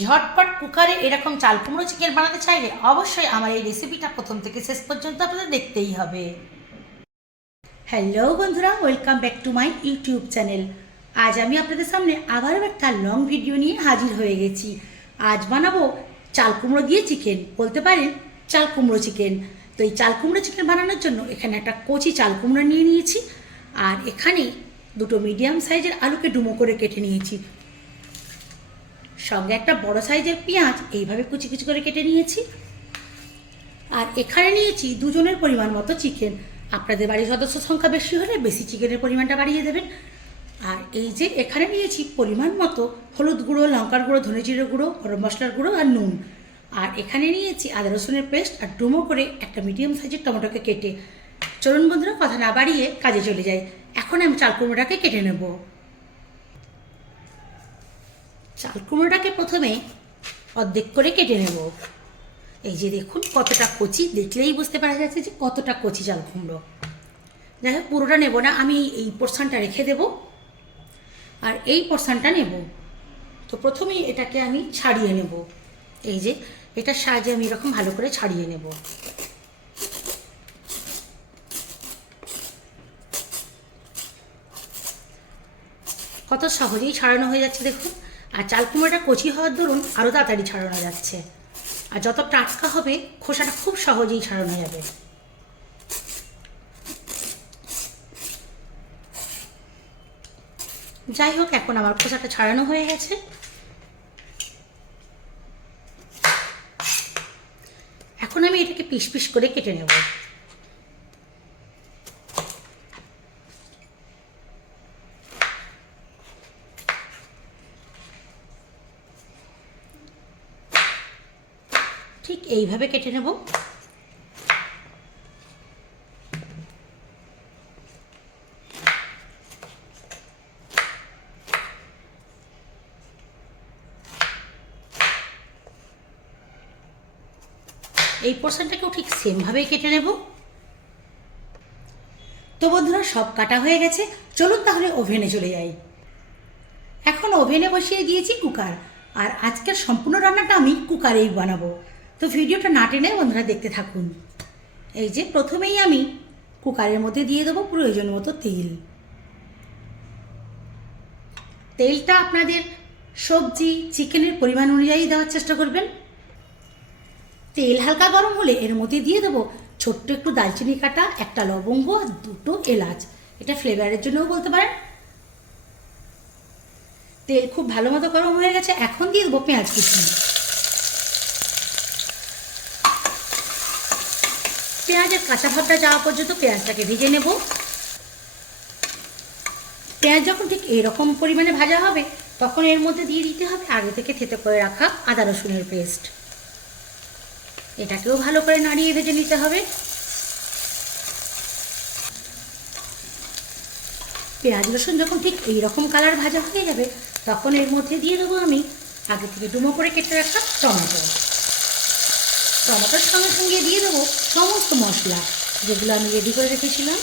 ঝটপট কুকারে এরকম চাল কুমড়ো চিকেন বানাতে চাইলে অবশ্যই আমার এই রেসিপিটা প্রথম থেকে শেষ পর্যন্ত আপনাদের দেখতেই হবে। হ্যালো বন্ধুরা, welcome back to my YouTube channel. আজ আমি আপনাদের সামনে আবারও একটা লং ভিডিও নিয়ে হাজির হয়ে গেছি। আজ বানাবো চাল কুমড়ো দিয়ে চিকেন, বলতে পারেন চাল কুমড়ো চিকেন। তো এই চাল কুমড়ো চিকেন বানানোর জন্য এখানে একটা কচি চাল কুমড়ো নিয়ে নিয়েছি আর এখানে দুটো মিডিয়াম সাইজের আলুকে ডুমো করে কেটে নিয়েছি। সঙ্গে একটা বড় সাইজের পেঁয়াজ এইভাবে কুচি কুচি করে কেটে নিয়েছি। আর এখানে নিয়েছি দুজনের পরিমাণ মতো চিকেন আপনাদের বাড়ির সদস্য সংখ্যা বেশি হলে বেশি চিকেনের পরিমাণটা বাড়িয়ে দেবেন। আর এই যে এখানে নিয়েছি পরিমাণ মতো হলুদ গুঁড়ো, লঙ্কার গুঁড়ো, ধনে জিরে গুঁড়ো, গরম মশলার গুঁড়ো আর নুন। আর এখানে নিয়েছি আদা রসুনের পেস্ট আর ডুমো করে একটা মিডিয়াম সাইজের টমেটোকে কেটে। চলুন বন্ধুরা, কথা না বাড়িয়ে কাজে চলে যাই। এখন আমি চাল কুমড়োটাকে কেটে নেব। চাল কুমড়োটাকে প্রথমে অর্ধেক করে কেটে নেব। এই যে দেখুন, কতটা কচি, দেখলেই বুঝতে পারা যাচ্ছে যে কতটা কচি চাল কুমড়ো। যাই হোক, পুরোটা নেব না, আমি এই পোর্শনটা রেখে দেব। আর এই পোর্শনটা নেব। তো প্রথমেই এটাকে আমি ছাড়িয়ে নেব। এই যে, এটার সাহায্যে আমি এরকম ভালো করে ছাড়িয়ে নেব। কত সহজেই ছাড়ানো হয়ে যাচ্ছে দেখুন। আর চাল কুমড়োটা কচি হওয়ার দরুন আরও তাড়াতাড়ি ছাড়ানো যাচ্ছে। আর যত টাটকা হবে, খোসাটা খুব সহজেই ছাড়ানো যাবে। যাই হোক, এখন আমার খোসাটা ছাড়ানো হয়ে গেছে। এখন আমি এটাকে পিস পিস করে কেটে নেব। এইভাবে কেটে নেব। এই পোর্শনটাকেও ঠিক সেমভাবেই কেটে নেব। তো বন্ধুরা, সব কাটা হয়ে গেছে। চলুন তাহলে ওভেনে চলে যাই। এখন ওভেনে বসিয়ে দিয়েছি কুকার। আর আজকের সম্পূর্ণ রান্নাটা আমি কুকারেই বানাবো। তো ভিডিওটা না টেনে বন্ধুরা দেখতে থাকুন। এই যে প্রথমেই আমি কুকারের মধ্যে দিয়ে দেবো প্রয়োজন মতো তেল। তেলটা আপনাদের সবজি, চিকেনের পরিমাণ অনুযায়ী দেওয়ার চেষ্টা করবেন। তেল হালকা গরম হলে এর মধ্যে দিয়ে দেবো ছোট্ট একটু দালচিনি কাটা, একটা লবঙ্গ আর দুটো এলাচ। এটা ফ্লেভারের জন্যও বলতে পারেন। তেল খুব ভালো মতো গরম হয়ে গেছে, এখন দিয়ে দেবো পেঁয়াজ কুচি। পেঁয়াজের কাঁচা ভাবটা যাওয়া পর্যন্ত পেঁয়াজটাকে ভেজে নেব। পেঁয়াজ যখন ঠিক এরকম পরিমাণে ভাজা হবে, তখন এর মধ্যে দিয়ে দিতে হবে আগে থেকে থেতে করে রাখা আদা রসুনের পেস্ট। এটাকেও ভালো করে নাড়িয়ে ভেজে নিতে হবে। পেঁয়াজ রসুন যখন ঠিক এই রকম কালার ভাজা হয়ে যাবে, তখন এর মধ্যে দিয়ে দেবো আমি আগে থেকে ডুমো করে কেটে রাখা টমেটো। টমেটোর সঙ্গে সঙ্গে দিয়ে দেবো সমস্ত মশলা, যেগুলো আমি রেডি করে রেখেছিলাম।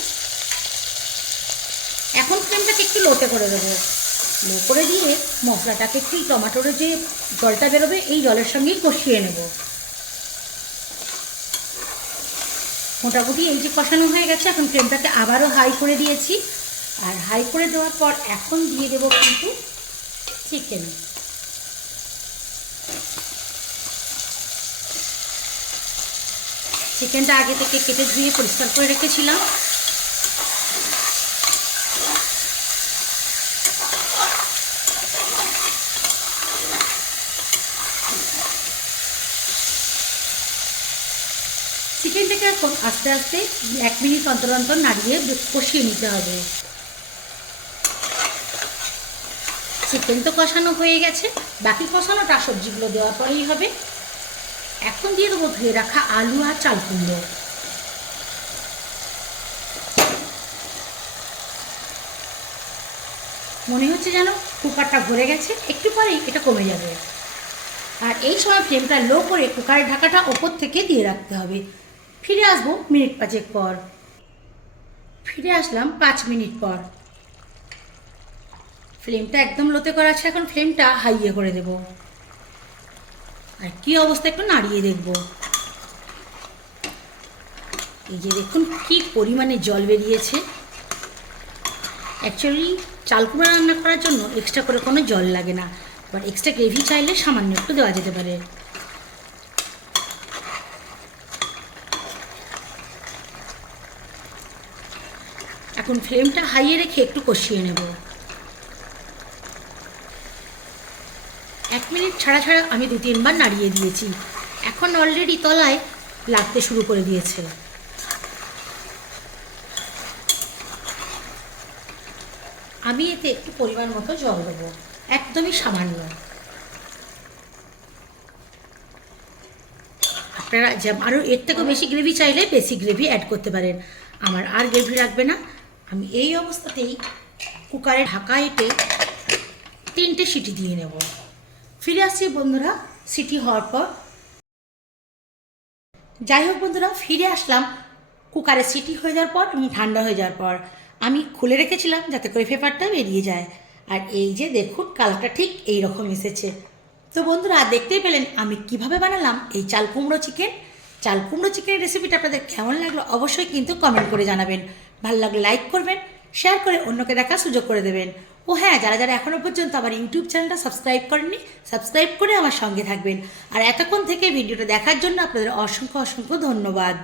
এখন ফ্লেমটাকে একটু লোটে করে দেবো। লো করে দিয়ে মশলাটাকে একটু টমেটোর যে জলটা বেরোবে, এই জলের সঙ্গেই কষিয়ে নেব। মোটামুটি এই যে কষানো হয়ে গেছে, এখন ফ্লেমটাকে আবারও হাই করে দিয়েছি। আর হাই করে দেওয়ার পর এখন দিয়ে দেবো কিন্তু চিকেন চিকেনটা আগে থেকে কেটে ধুয়ে পরিষ্কার করে রেখেছিলাম। চিকেনটাকে এখন আস্তে আস্তে এক মিনিট অন্তর অন্তর নাড়িয়ে কষিয়ে নিতে হবে। চিকেন তো কষানো হয়ে গেছে, বাকি কষানোটা সবজিগুলো দেওয়ার পরেই হবে। এখন দিয়ে দেবো ধুয়ে রাখা আলু আর চাল কুমড়ো। মনে হচ্ছে যেন কুকারটা ভরে গেছে, একটু পরেই এটা কমে যাবে। আর এই সময় ফ্লেমটা লো করে কুকারের ঢাকাটা ওপর থেকে দিয়ে রাখতে হবে। ফিরে আসব মিনিট পাঁচেক পর। ফিরে আসলাম পাঁচ মিনিট পর। ফ্লেমটা একদম লোতে করা আছে, এখন ফ্লেমটা হাইয়ে করে দেব। আর কী অবস্থা? একটু নাড়িয়ে দেখব। এই যে দেখুন কি পরিমাণে জল বেরিয়েছে। অ্যাকচুয়ালি চাল কুমড়া রান্না করার জন্য এক্সট্রা করে কোনো জল লাগে না। এবার এক্সট্রা গ্রেভি চাইলে সামান্য একটু দেওয়া যেতে পারে। এখন ফ্লেমটা হাইয়ে রেখে একটু কষিয়ে নেব এক মিনিট ছাড়া ছাড়া আমি দু তিনবার নাড়িয়ে দিয়েছি। এখন অলরেডি তলায় লাগতে শুরু করে দিয়েছে। আমি এতে একটু পরিমাণ মতো জল দেবো। একদমই সামান্য। আপনারা যেমন আরও এর থেকেও বেশি গ্রেভি চাইলে বেশি গ্রেভি অ্যাড করতে পারেন। আমার আর গ্রেভি লাগবে না। আমি এই অবস্থাতেই কুকারে ঢাকা এঁটে তিনটে সিটি দিয়ে নেব। ফিরে আসছি বন্ধুরা সিটি হওয়ার পর। যাই হোক বন্ধুরা, ফিরে আসলাম। কুকারে সিটি হয়ে যাওয়ার পর এবং ঠান্ডা হয়ে যাওয়ার পর আমি খুলে রেখেছিলাম যাতে করে পেপারটা বেরিয়ে যায়। আর এই যে দেখুন, কালারটা ঠিক এই রকম এসেছে। তো বন্ধুরা, দেখতেই পেলেন আমি কীভাবে বানালাম এই চাল কুমড়ো চিকেন। চাল কুমড়ো চিকেনের রেসিপিটা আপনাদের কেমন লাগল অবশ্যই কিন্তু কমেন্ট করে জানাবেন। ভালো লাগলে লাইক করবেন শেয়ার করে অন্যকে দেখার সুযোগ করে দেবেন। ও হ্যাঁ যারা যারা এখনও পর্যন্ত আমার ইউটিউব চ্যানেলটা সাবস্ক্রাইব করেননি, সাবস্ক্রাইব করে আমার সঙ্গে থাকবেন। আর এতক্ষণ থেকে ভিডিওটা দেখার জন্য আপনাদের অসংখ্য অসংখ্য ধন্যবাদ।